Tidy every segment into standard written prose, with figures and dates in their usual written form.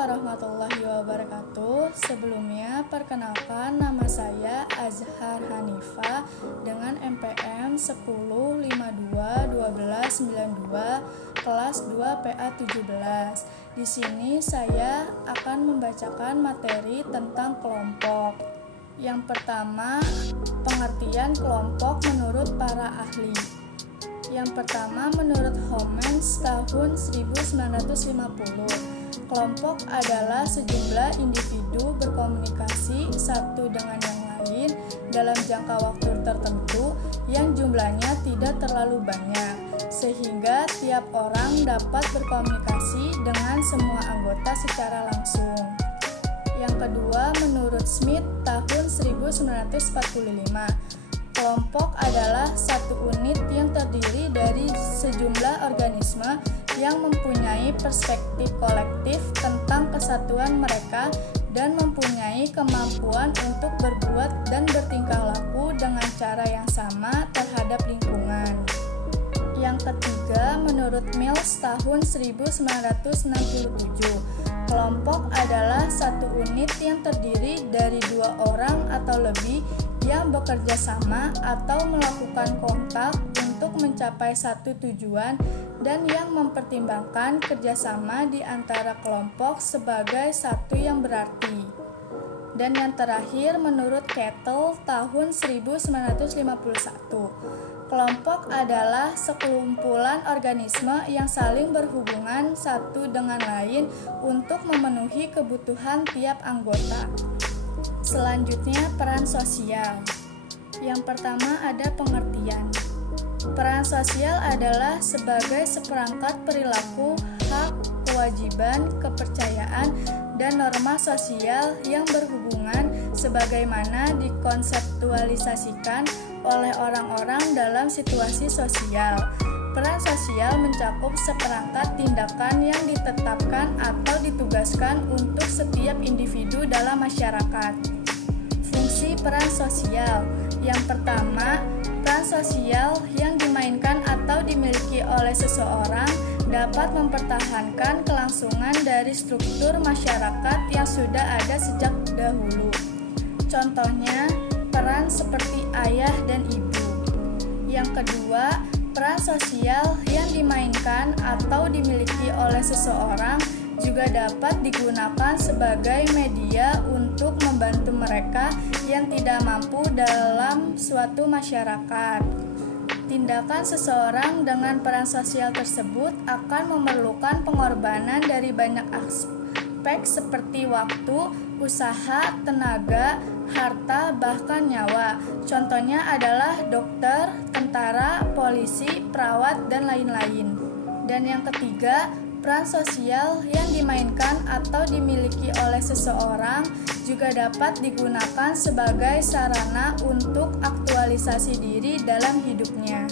warahmatullahi wabarakatuh. Sebelumnya, perkenalkan nama saya Azhar Hanifah dengan NPM 10521292 kelas 2 PA 17. Di sini saya akan membacakan materi tentang kelompok. Yang pertama, pengertian kelompok menurut para ahli. Yang pertama, menurut Homans tahun 1950, kelompok adalah sejumlah individu berkomunikasi satu dengan yang lain dalam jangka waktu tertentu yang jumlahnya tidak terlalu banyak, sehingga tiap orang dapat berkomunikasi dengan semua anggota secara langsung. Yang kedua, menurut Smith tahun 1945, kelompok adalah satu unit yang terdiri dari sejumlah organisme yang mempunyai perspektif kolektif tentang kesatuan mereka dan mempunyai kemampuan untuk berbuat dan bertingkah laku dengan cara yang sama terhadap lingkungan. Yang ketiga, menurut Mills tahun 1967, kelompok adalah satu unit yang terdiri dari dua orang atau lebih yang bekerja sama atau melakukan kontak untuk mencapai satu tujuan dan yang mempertimbangkan kerjasama di antara kelompok sebagai satu yang berarti. Dan yang terakhir, menurut Kettle tahun 1951, kelompok adalah sekumpulan organisme yang saling berhubungan satu dengan lain untuk memenuhi kebutuhan tiap anggota. Selanjutnya, peran sosial. Yang pertama ada pengertian. Peran sosial adalah sebagai seperangkat perilaku, hak, kewajiban, kepercayaan, dan norma sosial yang berhubungan sebagaimana dikonseptualisasikan oleh orang-orang dalam situasi sosial. Peran sosial mencakup seperangkat tindakan yang ditetapkan atau ditugaskan untuk setiap individu dalam masyarakat. Fungsi peran sosial. Yang pertama, peran sosial yang dimainkan atau dimiliki oleh seseorang dapat mempertahankan kelangsungan dari struktur masyarakat yang sudah ada sejak dahulu. Contohnya, peran seperti ayah dan ibu. Yang kedua, peran sosial yang dimainkan atau dimiliki oleh seseorang juga dapat digunakan sebagai media untuk membantu mereka yang tidak mampu dalam suatu masyarakat. Tindakan seseorang dengan peran sosial tersebut akan memerlukan pengorbanan dari banyak aspek seperti waktu, usaha, tenaga, harta, bahkan nyawa. Contohnya adalah dokter, tentara, polisi, perawat, dan lain-lain. Dan yang ketiga, peran sosial yang dimainkan atau dimiliki oleh seseorang juga dapat digunakan sebagai sarana untuk aktualisasi diri dalam hidupnya.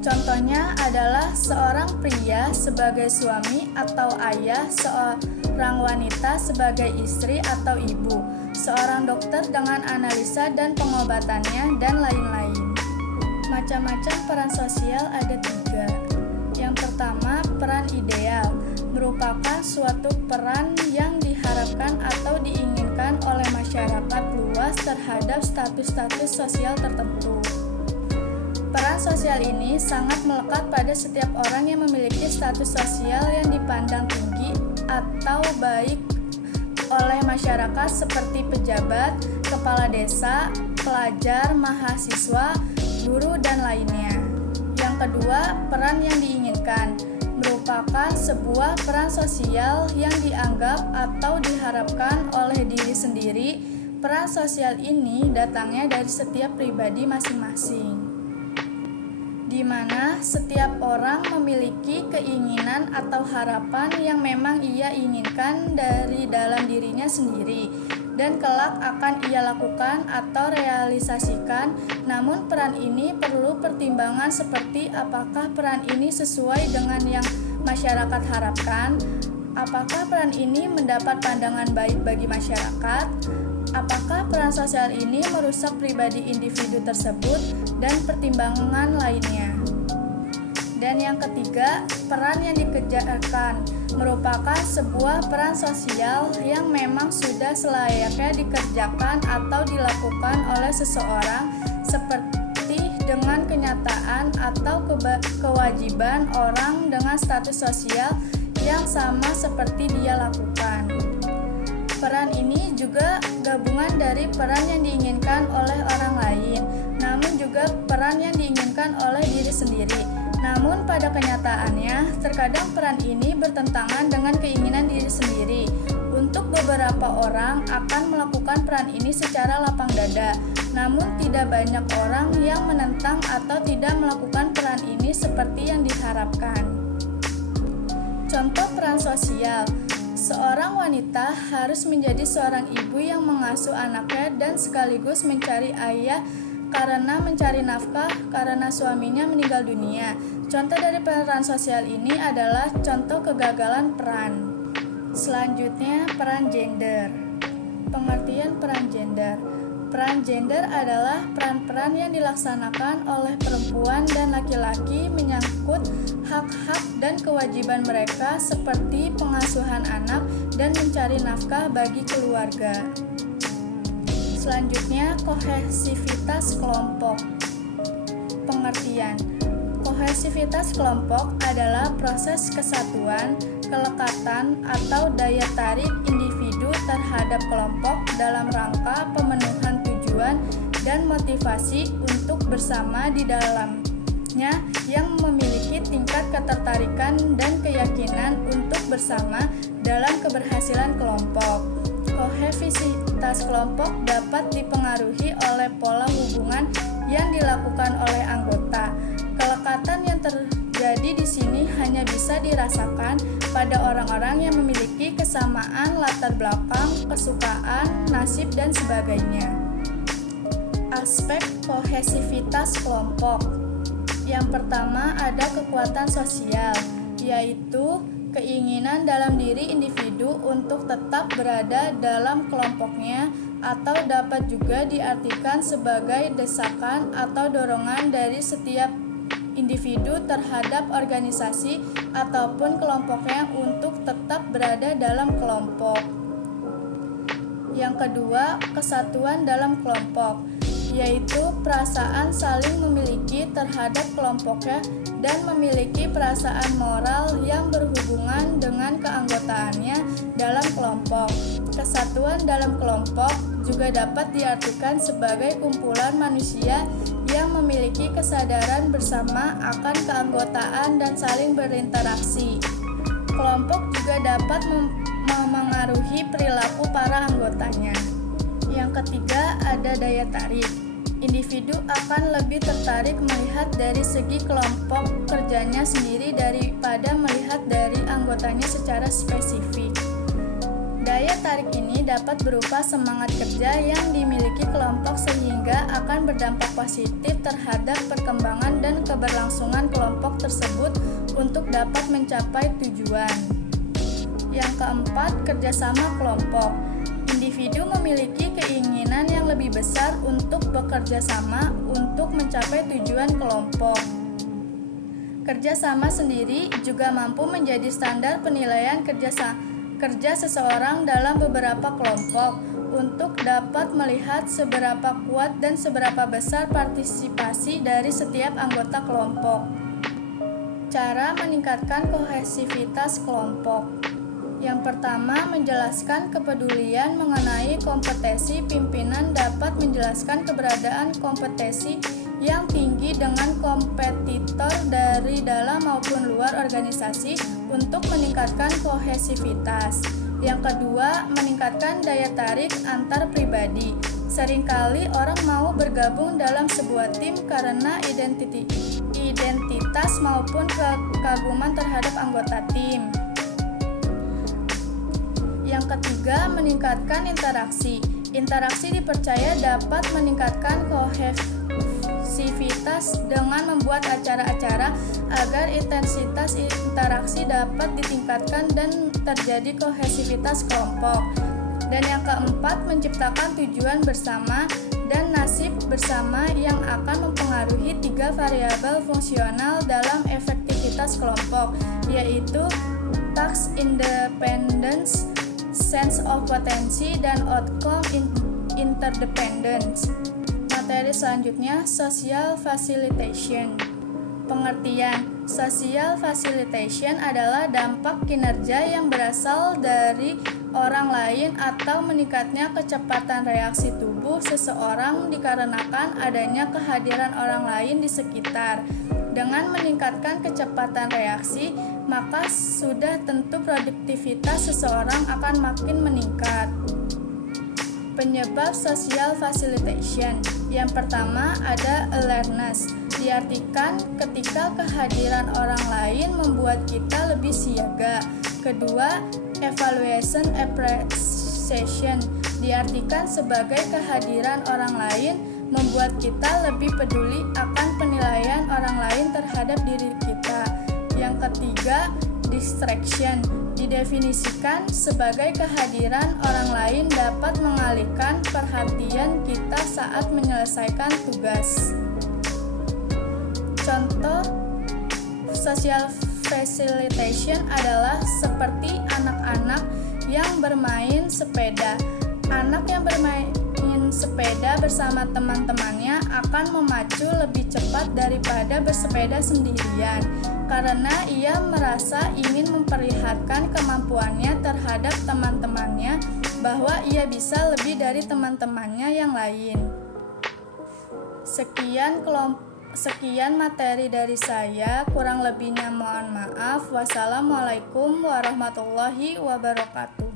Contohnya adalah seorang pria sebagai suami atau ayah, seorang wanita sebagai istri atau ibu, seorang dokter dengan analisa dan pengobatannya, dan lain-lain. Macam-macam peran sosial ada 3. Yang pertama, peran ideal merupakan suatu peran yang diharapkan atau diinginkan oleh masyarakat luas terhadap status-status sosial tertentu. Peran sosial ini sangat melekat pada setiap orang yang memiliki status sosial yang dipandang tinggi atau baik oleh masyarakat seperti pejabat, kepala desa, pelajar, mahasiswa, guru, dan lainnya. Yang kedua, peran yang diinginkan merupakan sebuah peran sosial yang dianggap atau diharapkan oleh diri sendiri. Peran sosial ini datangnya dari setiap pribadi masing-masing, di mana setiap orang memiliki keinginan atau harapan yang memang ia inginkan dari dalam dirinya sendiri dan kelak akan ia lakukan atau realisasikan. Namun peran ini perlu pertimbangan seperti apakah peran ini sesuai dengan yang masyarakat harapkan, apakah peran ini mendapat pandangan baik bagi masyarakat, apakah peran sosial ini merusak pribadi individu tersebut, dan pertimbangan lainnya. Dan yang ketiga, peran yang dikerjakan merupakan sebuah peran sosial yang memang sudah selayaknya dikerjakan atau dilakukan oleh seseorang seperti dengan kenyataan atau kewajiban orang dengan status sosial yang sama seperti dia lakukan. Peran ini juga gabungan dari peran yang diinginkan oleh orang lain, namun juga peran yang diinginkan oleh diri sendiri. Namun pada kenyataannya, terkadang peran ini bertentangan dengan keinginan diri sendiri. Untuk beberapa orang akan melakukan peran ini secara lapang dada, namun tidak banyak orang yang menentang atau tidak melakukan peran ini seperti yang diharapkan. Contoh peran sosial. Seorang wanita harus menjadi seorang ibu yang mengasuh anaknya dan sekaligus mencari ayah karena mencari nafkah karena suaminya meninggal dunia. Contoh dari peran sosial ini adalah contoh kegagalan peran. Selanjutnya, peran gender. Pengertian peran gender. Peran gender adalah peran-peran yang dilaksanakan oleh perempuan dan laki-laki menyangkut hak-hak dan kewajiban mereka seperti pengasuhan anak dan mencari nafkah bagi keluarga. Selanjutnya, kohesivitas kelompok. Pengertian. Kohesivitas kelompok adalah proses kesatuan, kelekatan, atau daya tarik individu terhadap kelompok dalam rangka pemenuhan tujuan dan motivasi untuk bersama di dalamnya yang memiliki tingkat ketertarikan dan keyakinan untuk bersama dalam keberhasilan kelompok. Kohesivitas kelompok dapat dipengaruhi oleh pola hubungan yang dilakukan oleh anggota. Kelekatan yang terjadi di sini hanya bisa dirasakan pada orang-orang yang memiliki kesamaan latar belakang, kesukaan, nasib, dan sebagainya. Aspek kohesivitas kelompok. Yang pertama ada kekuatan sosial, yaitu keinginan dalam diri individu untuk tetap berada dalam kelompoknya, atau dapat juga diartikan sebagai desakan atau dorongan dari setiap individu terhadap organisasi ataupun kelompoknya untuk tetap berada dalam kelompok. Yang kedua, kesatuan dalam kelompok, yaitu perasaan saling memiliki terhadap kelompoknya dan memiliki perasaan moral yang berhubungan dengan keanggotaannya dalam kelompok. Kesatuan dalam kelompok juga dapat diartikan sebagai kumpulan manusia yang memiliki kesadaran bersama akan keanggotaan dan saling berinteraksi. Kelompok juga dapat memengaruhi perilaku para anggotanya. Yang ketiga ada daya tarik. Individu akan lebih tertarik melihat dari segi kelompok kerjanya sendiri daripada melihat dari anggotanya secara spesifik. Daya tarik ini dapat berupa semangat kerja yang dimiliki kelompok sehingga akan berdampak positif terhadap perkembangan dan keberlangsungan kelompok tersebut untuk dapat mencapai tujuan. Yang keempat, kerjasama kelompok. Individu memiliki keinginan yang lebih besar untuk bekerja sama untuk mencapai tujuan kelompok. Kerjasama sendiri juga mampu menjadi standar penilaian kerja seseorang dalam beberapa kelompok untuk dapat melihat seberapa kuat dan seberapa besar partisipasi dari setiap anggota kelompok. Cara meningkatkan kohesivitas kelompok. Yang pertama, menjelaskan kepedulian mengenai kompetensi pimpinan dapat menjelaskan keberadaan kompetensi yang tinggi dengan kompetitor dari dalam maupun luar organisasi untuk meningkatkan kohesivitas. Yang kedua, meningkatkan daya tarik antar pribadi. Seringkali orang mau bergabung dalam sebuah tim karena identitas maupun kekaguman terhadap anggota tim. Yang ketiga, meningkatkan interaksi. Interaksi dipercaya dapat meningkatkan kohesivitas dengan membuat acara-acara agar intensitas interaksi dapat ditingkatkan dan terjadi kohesivitas kelompok. Dan yang keempat, menciptakan tujuan bersama dan nasib bersama yang akan mempengaruhi 3 variabel fungsional dalam efektivitas aktivitas kelompok, yaitu task independence, sense of potensi, dan outcome interdependence. Materi selanjutnya, social facilitation. Pengertian: social facilitation adalah dampak kinerja yang berasal dari orang lain atau meningkatnya kecepatan reaksi tubuh seseorang dikarenakan adanya kehadiran orang lain di sekitar. Dengan meningkatkan kecepatan reaksi, maka sudah tentu produktivitas seseorang akan makin meningkat. Penyebab social facilitation. Yang pertama ada awareness. Diartikan ketika kehadiran orang lain membuat kita lebih siaga. Kedua, evaluation appreciation. Diartikan sebagai kehadiran orang lain membuat kita lebih peduli akan penilaian orang lain terhadap diri kita. Yang ketiga, distraction. Didefinisikan sebagai kehadiran orang lain dapat mengalihkan perhatian kita saat menyelesaikan tugas. Contoh social facilitation adalah seperti anak-anak yang bermain sepeda. Anak yang bermain sepeda bersama teman-temannya akan memacu lebih cepat daripada bersepeda sendirian, karena ia merasa ingin memperlihatkan kemampuannya terhadap teman-temannya bahwa ia bisa lebih dari teman-temannya yang lain. Sekian materi dari saya, kurang lebihnya mohon maaf. Wassalamualaikum warahmatullahi wabarakatuh.